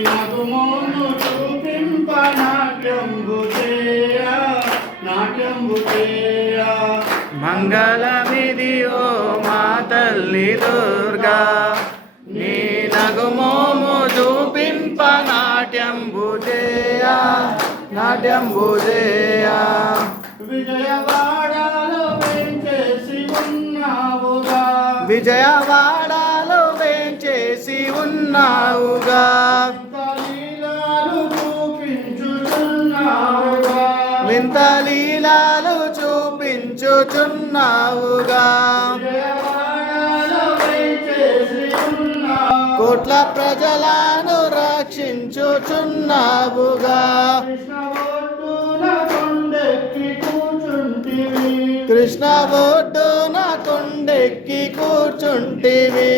నగుమోను చూపింప నాట్యంబు చేయ మంగళమిది ఓ మా తల్లి దుర్గా నీ నగుమోము చూపింప నాట్యంబు చేయ విజయవాడలో వేంచేసి ఉన్నావుగా వింత లీలాలు చూపించుచున్నావుగా కోట్ల ప్రజలను రక్షించుచున్నావుగా కృష్ణ ఒడ్డున కొండెక్కి కూర్చుంటివి